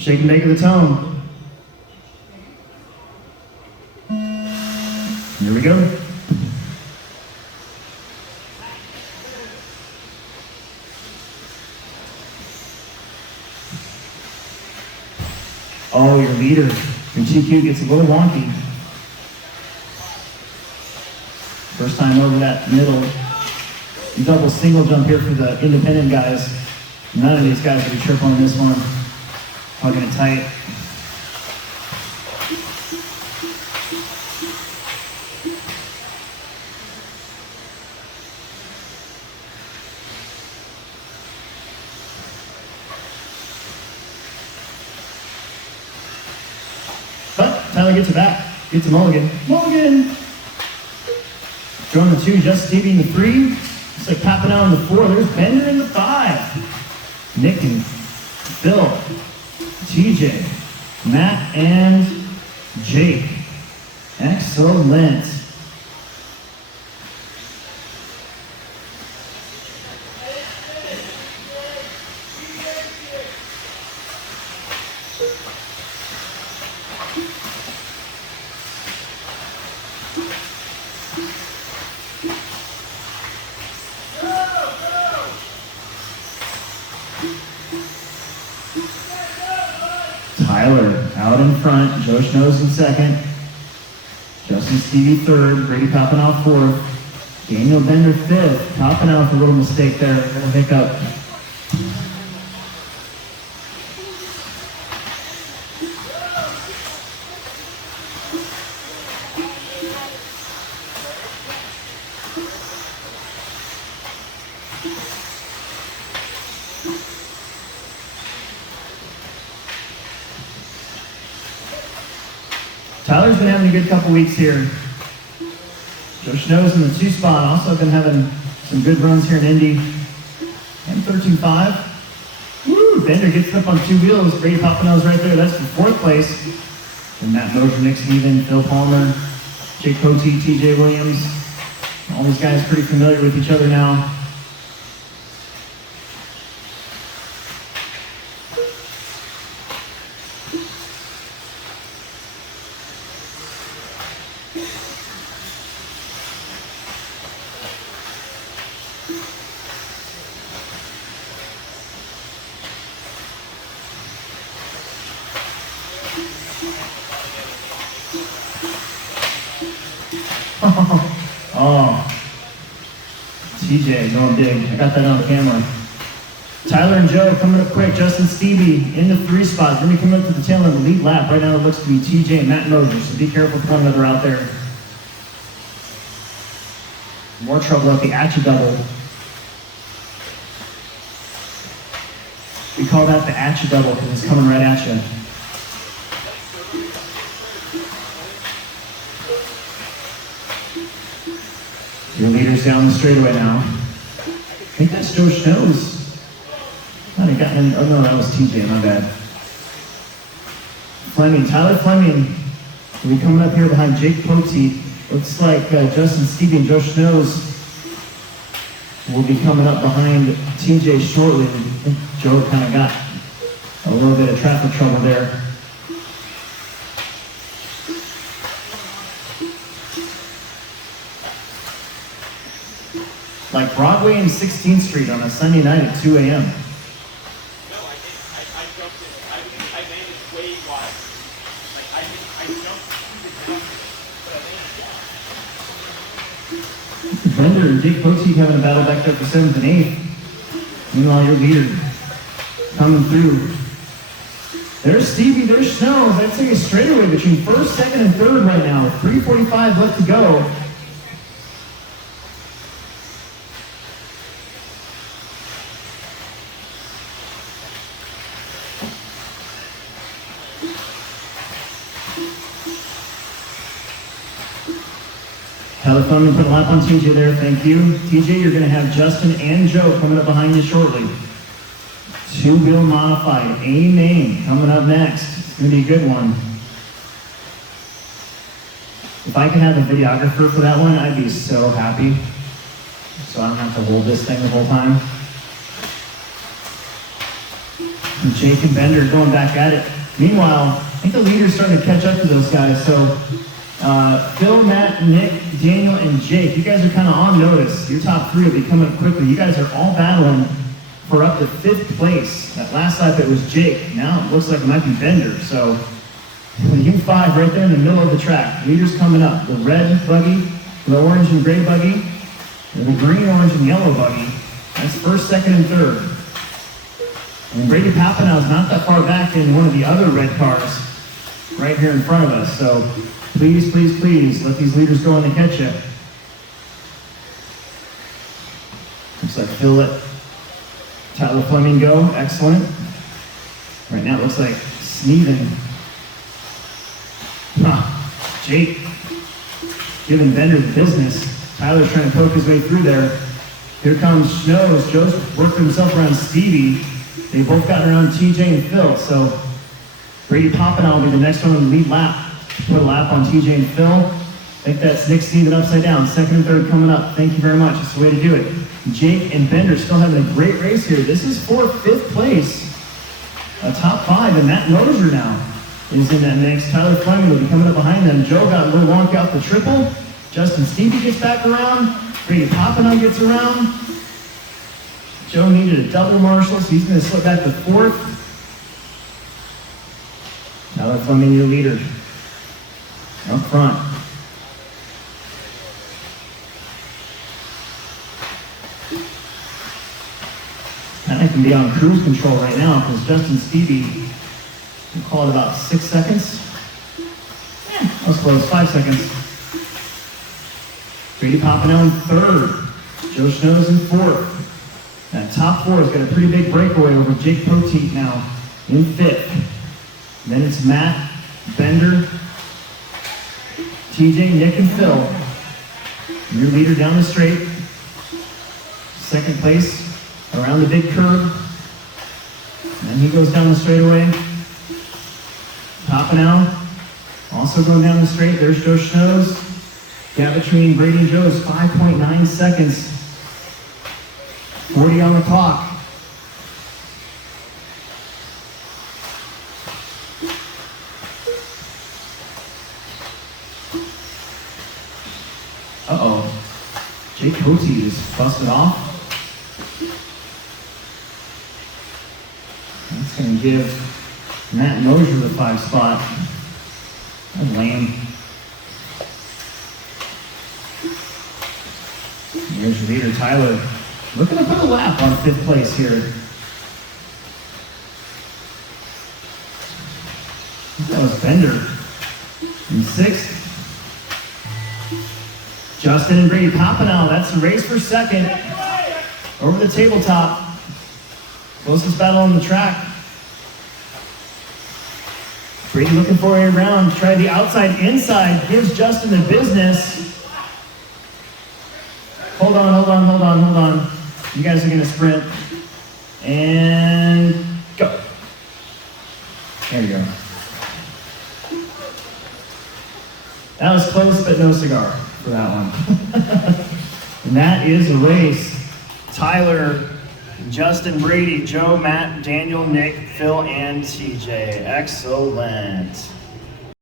Shake and bake of the tone. Here we go. Oh, your leader, your TQ gets a little wonky. First time over that middle. Double single jump here for the independent guys. None of these guys will be tripling this one. Hugging it tight. But Tyler gets it back. Gets a mulligan. Mulligan! Throwing the 2, just Stevie in the 3. It's like popping out in the 4. There's Bender in the 5. Nick and Phil, TJ, Matt, and Jake. Excellent. Tyler out in front, Joe Schnoes in second, Justin Stevie third, Brady popping off fourth, Daniel Bender fifth, popping out with a little mistake there, a little hiccup. Tyler's been having a good couple weeks here. Joe Schnoes in the 2 spot, also been having some good runs here in Indy. And 13.5. Woo! Bender gets up on 2 wheels. Brady Poppinose right there. That's for 4th place. And Matt Mosier, Nick Steven, Phil Palmer, Jake Cote, TJ Williams. All these guys pretty familiar with each other now. Oh, TJ going big. I got that on camera. Tyler and Joe coming up quick. Justin Stevie in the 3 spot. Going to be coming up to the tail end of the lead lap. Right now it looks to be TJ and Matt Mosier, so be careful with one another out there. More trouble at the Atcha double. We call that the Atcha double because it's coming right at you. Your leader's down the straightaway now. I think that's Joe Schnoes. Might have gotten in. Oh no, that was TJ, my bad. Fleming, Tyler Fleming will be coming up here behind Jake Poteet. Looks like Justin Stevie and Joe Schnoes will be coming up behind TJ shortly. I think Joe kind of got a little bit of traffic trouble there. Like Broadway and 16th Street on a Sunday night at 2 a.m. No, I jumped it. I made it way wide. Like I jumped through the jump, but I made it. Bender and Jake Poteet having a battle back there for 7th and 8th. Meanwhile, your leader coming through. There's Stevie, there's Schnoes. I'd say a straightaway between 1st, 2nd, and 3rd right now. 3:45 left to go. Tyler Fleming put a lap on TJ there, thank you. TJ, you're going to have Justin and Joe coming up behind you shortly. 2-wheel modified A-main coming up next. It's going to be a good one. If I could have a videographer for that one, I'd be so happy. So I don't have to hold this thing the whole time. And Jake and Bender going back at it. Meanwhile, I think the leader's starting to catch up to those guys. So Phil, Matt, Nick, Daniel, and Jake, you guys are kind of on notice. Your top three will be coming up quickly. You guys are all battling for up to 5th place. That last lap it was Jake. Now it looks like it might be Bender. So the U5 right there in the middle of the track. Leaders coming up. The red buggy, the orange and gray buggy, and the green, orange, and yellow buggy. That's first, second, and third. And Brady Papanow is not that far back in one of the other red cars right here in front of us. So please, please, please let these leaders go in and catch you. Looks like Phil let Tyler Fleming go. Excellent. Right now it looks like Sneeden. Jake giving Bender the business. Tyler's trying to poke his way through there. Here comes Snows. Joe's worked himself around Stevie. They both got around TJ and Phil. So Brady Papanow will be the next one on the lead lap. Put a lap on TJ and Phil. I think that's Nick Sneeden upside down. Second and third coming up. Thank you very much. It's the way to do it. Jake and Bender still having a great race here. This is for 5th place. A top 5, and Matt Moser now is in that mix. Tyler Fleming will be coming up behind them. Joe got a little wonk out the triple. Justin Stevie gets back around. Brady Papanow gets around. Joe needed a double marshal, so he's going to slip back to 4th. Tyler Fleming, your leader. Up front. And I can be on cruise control right now because Justin Stevie will call it about 6 seconds. Yeah, that was close, 5 seconds. Brady Papanow in 3rd. Joe Schnoes in 4th. That top 4 has got a pretty big breakaway over Jake Poteet now in 5th. Then it's Matt, Bender, TJ, Nick, and Phil. Your leader down the straight. 2nd place around the big curve. And then he goes down the straightaway. Papanow also going down the straight. There's Joe Schnoes. Gap between Brady and Joe is 5.9 seconds. 40 on the clock. Uh-oh. Jake Poteet is busted off. That's going to give Matt Moser the 5 spot. That's lame. Here's your leader, Tyler. Looking to put a lap on 5th place here. That was Bender in 6th. Justin and Brady Papanow, that's the race for 2nd. Over the tabletop. Closest battle on the track. Brady looking for a round. Try the outside, inside. Gives Justin the business. Hold on. You guys are going to sprint. And go. There you go. That was close, but no cigar for that one. And that is a race. Tyler, Justin, Brady, Joe, Matt, Daniel, Nick, Phil, and TJ. Excellent.